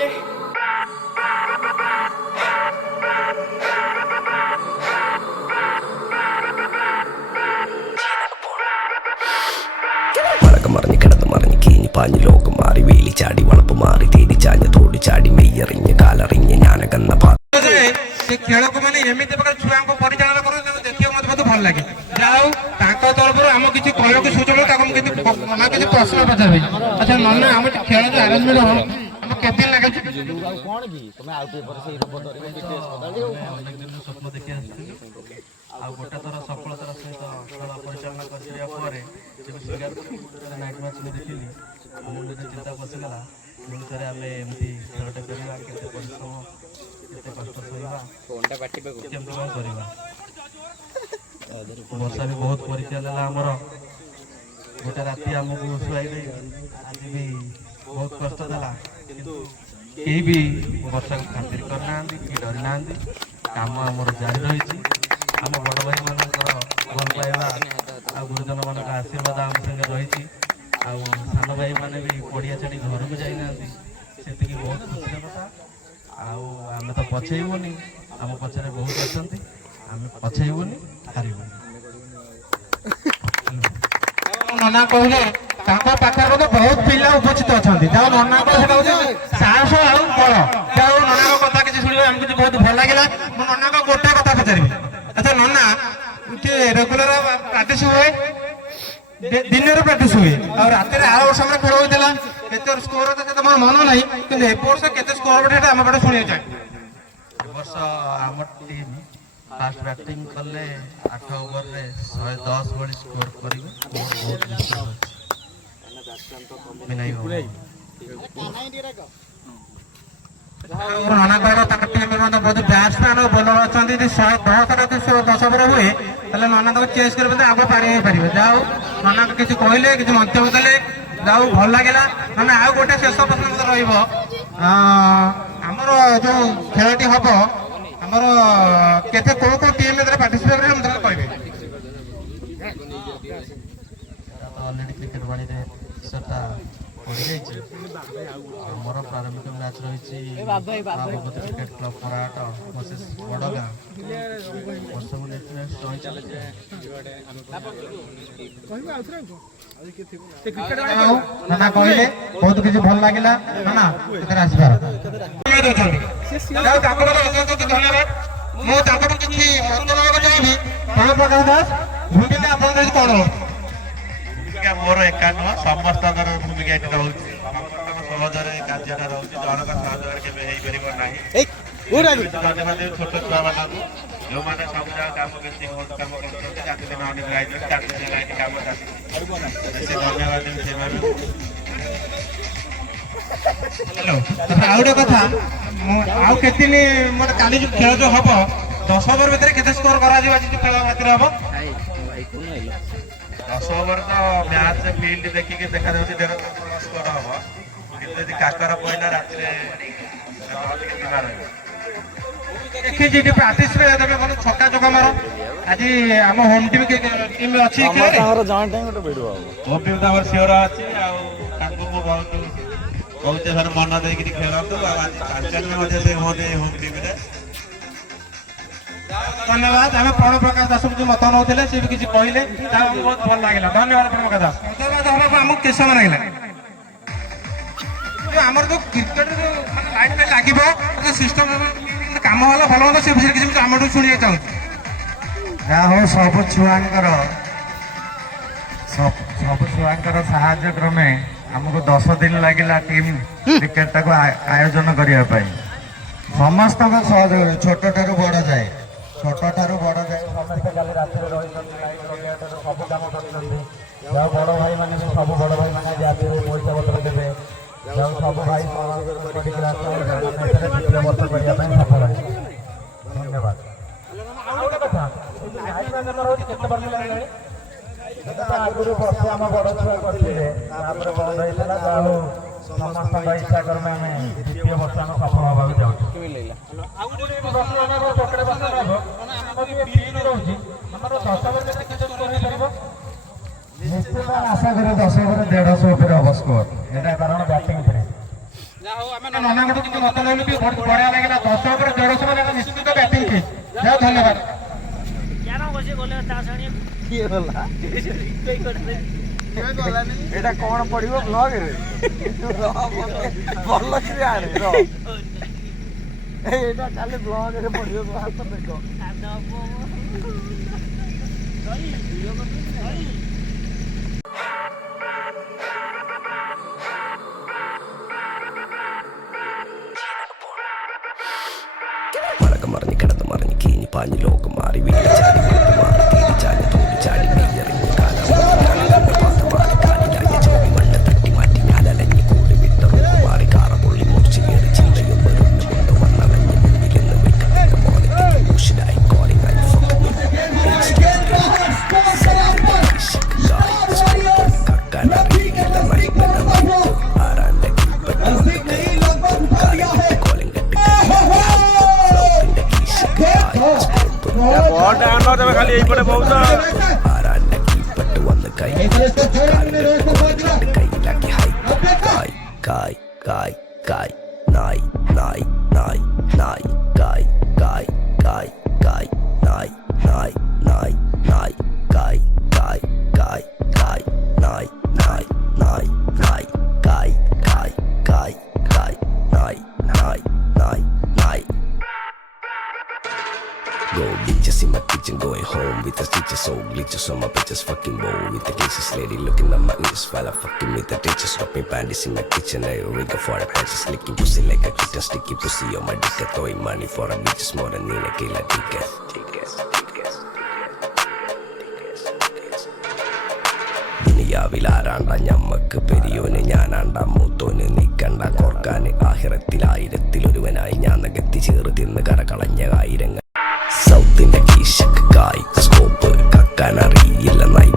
producer. മറഞ്ഞ് കിടന്ന് മറിഞ്ഞ് കീഞ്ഞ് പാഞ്ഞ് ലോകം മാറി വേലി ചാടി വളപ്പ് മാറി തേടി ചാഞ്ഞ തോടി ചാടി മെയ്യറിഞ്ഞ് കാലറിഞ്ഞ് ഞാനകന്ന ଖେଳକୁ ମାନେ ଏମିତି ପ୍ରକାର ଛୁଆଙ୍କୁ ପରିଚାଳନା କରନ୍ତି ଦେଖିବାକୁ ମତେ ବହୁତ ଭଲ ଲାଗେ। ଯାହା ହଉ ତାଙ୍କ ତରଫରୁ ଆମ କିଛି କହିବାକୁ ସୁଯୋଗ ତାକୁ ମୁଁ କିଛି ପ୍ରଶ୍ନ ପଚାରିବି। ଆଚ୍ଛା ନନା ଆମ ଖେଳ ଯୋଉ ଆରେଞ୍ଜମେଣ୍ଟ ହବ ଆମ କେତେ ଦିନ ଲାଗୁଛି? କଣ କି ତମେ ଆଉ ଟିକେ ପରେ ସେଇ ରୂପ ଧରିବ ସ୍ୱପ୍ନ ଦେଖି ଆସିଥିଲି ଆଉ ଗୋଟେ ଥର ସଫଳତାର ସହିତ ଖେଳ ପରିଚାଳନା କରିସାରିବା ପରେ ଯେବେ ସ୍ୱୀକାର ନାଇଟ୍ ମ୍ୟାଚ୍ ଦେଖିଲି ଆମ ଗୋଟେ ଚିନ୍ତା ପଶିଗଲା ପୁଣି ଥରେ ଆମେ ଏମିତି ଖେଳଟା କରିବା କେତେ ପରିଶ୍ରମ କେତେ କଷ୍ଟ ସହିବା କେମିତି କ'ଣ କରିବା। ବର୍ଷା ବି ବହୁତ ପରୀକ୍ଷା ଦେଲା ଆମର ଗୋଟେ ରାତି ଆମକୁ ଶୁଆଇ ଦେଇ ଆଜି ବି ବହୁତ କଷ୍ଟ ଦେଲା କିନ୍ତୁ କେହି ବି ବର୍ଷାକୁ ଖାତିର କରିନାହାନ୍ତି କି ଡରି ନାହାନ୍ତି। କାମ ଆମର ଜାରି ରହିଛି। ଆମ ବଡ଼ ଭାଇମାନଙ୍କର ଭଲ ପାଇବା ଆଉ ଗୁରୁଜନମାନଙ୍କ ଆଶୀର୍ବାଦ ଆମ ସାଙ୍ଗେ ରହିଛି। ଆଉ ସାନ ଭାଇମାନେ ବି ପଡ଼ିଆ ଛାଡ଼ି ଘରକୁ ଯାଇନାହାନ୍ତି ସେତିକି ବହୁତ ଖୁସିର କଥା। ଆଉ ଆମେ ତ ପଛେଇବୁନି ଆମ ପଛରେ ବହୁତ ଅଛନ୍ତି ଆମେ ପଛେଇବୁନି ହାରିବୁନି। ନନା କହିଲେ ତାଙ୍କ ପାଖରେ ମଧ୍ୟ ବହୁତ ପିଲା ଉପସ୍ଥିତ ଅଛନ୍ତି ଯାହା ନନାଙ୍କର ସେଟା ହଉଛି ସାହସ ଆଉ ବଳ। ଯାହା ହଉ ନନାଙ୍କ କଥା କିଛି ଶୁଣିବା ଆମକୁ କିଛି ବହୁତ ଭଲ ଲାଗିଲା। ମୁଁ ନନାଙ୍କ ଗୋଟେ କଥା ପଚାରିବି। ଆଚ୍ଛା ନନା ରେଗୁଲାର ପ୍ରାକ୍ଟିସ ହୁଏ ଦିନରେ ପ୍ରାକ୍ଟିସ ହୁଏ ଆଉ ରାତିରେ ଆର ବର୍ଷ ଆମର ଖେଳ ହୋଇଥିଲା କେତେ ସ୍କୋର କେତେ ମୋର ମନ ନାହିଁ କିନ୍ତୁ ଏ ବର୍ଷ କେତେ ସ୍କୋର ଗୋଟେ ଆମ ପଟେ ଶୁଣିବାକୁ ଚାହେଁ। ଏ ବର୍ଷ ଆମ ଟିମ୍ ଫାଷ୍ଟ ବ୍ୟାଟିଂ କଲେ 8 ଓଭରରେ 110 ଭଳି ସ୍କୋର କରିବେ ମୋର ବହୁତ ବିଶ୍ୱାସ ଅଛି। ନନା କହିବ ତାଙ୍କ ଟିମ୍ ବହୁତ ବ୍ୟାଟ୍ସମ୍ୟାନ୍ ଆଉ ବୋଲର ଅଛନ୍ତି ଯଦି 10 ଓଭର ହୁଏ ତାହେଲେ ନନା ତାକୁ ଚେଞ୍ଜ କରିବେ ଆଗ ପାରି ହେଇପାରିବେ। ଯାହା ହଉ ନନାଙ୍କୁ କିଛି କହିଲେ କିଛି ମନ୍ତବ୍ୟ ଦେଲେ ଯାହା ହଉ ଭଲ ଲାଗିଲା। ନନା ଆଉ ଗୋଟେ ଶେଷ ପ୍ରଶ୍ନ ମୋତେ ରହିବ ଆମର ଯୋଉ ଖେଳଟି ହବ ଆମର କେତେ କୋଉ କୋଉ ଟିମ୍ ଏଥିରେ ପାର୍ଟିସିପେଟ୍ କରିବେ ମୋତେ କହିବେ? ଅଲରେଡି କ୍ରିକେଟ ବାଣୀରେ ସେଟା ପଡ଼ିଯାଇଛି। ଆମର ପ୍ରାରମ୍ଭିକ ମ୍ୟାଚ୍ ରହିଛି ବାବଗତି କ୍ରିକେଟ କ୍ଲବ କରାଟ ଭର୍ସେସ୍ ବଡ଼ଗାଁ ବର୍ଷକୁ ରହିଛି। ନନା କହିଲେ ବହୁତ କିଛି ଭଲ ଲାଗିଲା। ନନା ଆସିବାର ଧନ୍ୟବାଦ। ମୁଁ ତାଙ୍କଠୁ କିଛି ମତ ନେବାକୁ ଚାହିଁବି। ପ୍ରକାଶ ଦାସ ଭୂମିକା ଆପଣଙ୍କର କଣ? ଭୂମିକା ମୋର ଏକା ନୁହଁ ସମସ୍ତଙ୍କର ଭୂମିକା ଏଠି ରହୁଛି। ସମସ୍ତଙ୍କ ସହଜରେ କାର୍ଯ୍ୟଟା ରହୁଛି ଜଣଙ୍କ ସହଜରେ କେବେ ହେଇପାରିବ ନାହିଁ। ଧନ୍ୟବାଦ ଦେବି ଛୋଟ ଛୁଆମାନଙ୍କୁ ଯେଉଁମାନେ ସବୁ ଯାକ କାମ ବେଶୀ ବହୁତ କାମ କରୁଛନ୍ତି ଚାକିରି ଅନେକ ଲାଇନରେ ଚାକିରି ଲାଇନ କାମ ଚାଲିଛି ବେଶୀ ଧନ୍ୟବାଦ ଦେବି ସେମାନଙ୍କୁ। ଆଉ ଗୋଟେ କଥା ଆଉ କେତେଦିନ ମାନେ କାଲି ଯୋଉ ଖେଳ ଯୋଉ ହବ 10 ଓଭର ଭିତରେ କେତେ ସ୍କୋର କରାଯିବ ଆଜି ଯୋଉ ଖେଳ ରାତିରେ ହବ? 10 ଓଭର ତ ମ୍ୟାଚ୍ ଫିଲ୍ଡ ଦେଖିକି ଦେଖାଯାଉଛି 1.5 ସ୍କୋର ହବ କିନ୍ତୁ ଯଦି କାକର ପଇଲା ରାତିରେ ଦେଖିଛି ଏଠି ପ୍ରାକ୍ଟିସ ଦେବେ ଭଲ ଛକା ଚକା ମାର। ଆଜି ଆମ ହୋମ ଟିମ୍ ଅଛି ହୋମ ଟିମ୍ ତ ଆମର ସିଓର ଅଛି ଆଉ ତାଙ୍କୁ ମୁଁ ବହୁତ କହୁଛେ ସେମାନେ ମନ ଦେଇକିରି ଖେଳନ୍ତୁ ଆଉ ଆଜି ଚାମ୍ପିୟନ ମଧ୍ୟ ସେ ହୁଅନ୍ତି ହୋମ ଟିମ୍ରେ। ଧନ୍ୟବାଦ। ଆମେ ପ୍ରଣ ପ୍ରକାଶ ଦାସଙ୍କୁ ଯୋଉ ମତ ନଉଥିଲେ ସେ ବି କିଛି କହିଲେ ତାହା ଆମକୁ ବହୁତ ଭଲ ଲାଗିଲା। ଧନ୍ୟବାଦ ପ୍ରଣ ପ୍ରକାଶ ଦାସ। ଧନ୍ୟବାଦ ହବାକୁ ଆମକୁ କେତେ ସମୟ ଲାଗିଲା? ଆମର ଯୋଉ କ୍ରିକେଟ ଯୋଉ ମାନେ ଲାଇନ୍ ଲାଇନ୍ ଲାଗିବ ସିଷ୍ଟମ କାମ ହେଲା ଭଲ ମନ୍ଦ ସେ ବିଷୟରେ କିଛି ଆମଠୁ ଶୁଣିବାକୁ ଚାହୁଁଛୁ। ଯାହା ହଉ ସବୁ ଛୁଆଙ୍କର ସାହାଯ୍ୟ କ୍ରମେ ଆମକୁ 10 ଦିନ ଲାଗିଲା ଟିମ୍ କ୍ରିକେଟଟାକୁ ଆୟୋଜନ କରିବା ପାଇଁ। ସମସ୍ତଙ୍କ ସହଯୋଗ ଛୋଟଠାରୁ ବଡ଼ ଯାଏ ସମସ୍ତେ କାଲି ରାତିରେ ରହିଛନ୍ତି ଲାଇଟ୍ ଲଗେଇବା ଠାରୁ ସବୁ କାମ କରିଛନ୍ତି। ଯାହା ବଡ଼ ଭାଇମାନେ ସବୁ ବଡ଼ ଭାଇମାନେ ଆଜି ଆସିବେ ପଇସା ପତ୍ର ଦେବେ। ଯାହା ସବୁ ଭାଇ ବର୍ଷ କରିବା ପାଇଁ ସଫଳ ହେବେ। ଧନ୍ୟବାଦ। ଆଉ ଗୋଟେ କଥା କେତେ ବର୍ଷ ଲାଗିଲାଣି? ଆଗରୁ ବର୍ଷେ ଆମ ବଡ଼ ଛୁଆ କରିଥିଲେ ତାପରେ ବନ୍ଦ ହେଇଥିଲା। ଯାହା ହଉ ସମସ୍ତଙ୍କ ଇଚ୍ଛା କ୍ରମେ ଆମେ ଦ୍ୱିତୀୟ ବର୍ଷ ଆମେ ସଫଳ ହେବାକୁ ଯାଉଛୁ। ନିଶ୍ଚିତ ଆଶା କରେ 10 ଓଭର 150 ଉପରେ ହବ ସ୍କୋର। ଏଇଟା କାରଣ ବ୍ୟାଟିଂ ଥିଲେ ନନାଙ୍କଠୁ କିଛି ମତ ନେଲୁ ବି ବହୁତ ବଢିଆ ଲାଗିଲା 10 ଉପରେ 150 ମାନେ ନିଶ୍ଚିତ ବ୍ୟାଟିଂ ଥିମ୍ ଯାଉ ଧନ୍ୟବାଦ এটা କଣ ପଡିବ ବ୍ଲଗ ରେ ଭଲ ସେ ଆଣେ ଏଇଟା କାଲି ବ୍ଲଗ ରେ ପଡିବ ଆସ ଦେଖ മഴക മറിഞ്ഞ് കിടന്ന് മറിഞ്ഞ് കീഞ്ഞ് പാഞ്ഞ് ലോകം മാറി വീട്ടിൽ ചാടി വളപ്പ് മാറി തേടി ചാഞ്ഞ് തോടി ചാടി മെയ്യറിഞ്ഞ് കാലം പാത്രമാറി കാലിലായ ചോടി മണ്ണ് തട്ടി മാറ്റി ഞാനലഞ്ഞ് കൂടി വിട്ട റൂപ്പ് മാറി കാറ പൊള്ളി മുറിച്ച് കയറി ചിന്തയൊന്നൊരുന്ന് കൊണ്ട് വന്നളഞ്ഞ് മുന്നിലെന്ന് വെക്കത്തിന്റെ മോനെ മൂഷിനായി കോളിംഗ് ആയി കക്കാനറിയില്ല മരിപ്പന ആരാന്റെ കോളിംഗ് കെട്ടി ଖାଲି ଏଇପଟେ ବହୁତ ആരാന്റെ കീപ്പട്ട് വന്ന് കൈ കൈയിലാക്കി ഹൈ കായ് കായ് കായ് കായ് നായ് നായ് നായ് നായ് കായ് കായ് കായ് കായ് നായ് നായ് നായ് നായ് കായ് കായ് കായ് കായ് നായ് നായ് നായ് നായ് കായ് കായ് കായ് കായ് നായ് നായ് നായ് നായ് Go bitches in my kitchen, going home with the stitches, so glitches on my bitches, fucking bow with the glitches, lady looking at my inches while I fucking with the ditches, dropping panties in my kitchen, I rig for the patches, licking pussy like a kitten, sticky pussy on my dick, throwing money for a bitches more than in a killer ticket. ദുനിയാവിലാരാണ്ട ഞമ്മക്ക് പെരിയോന് ഞാനാണ്ട മൂത്തോന് നിക്കണ്ട കോർക്കാന് ആഹിറത്തിൽ 1000 ഒരുവനായി ഞാൻ നകത്തി ചേറ് തിന്ന് കരകളഞ്ഞ 1000 സൗത്തിന്റെ കീശക്ക് കായ് scope കക്കാനറിയില്ല നൈ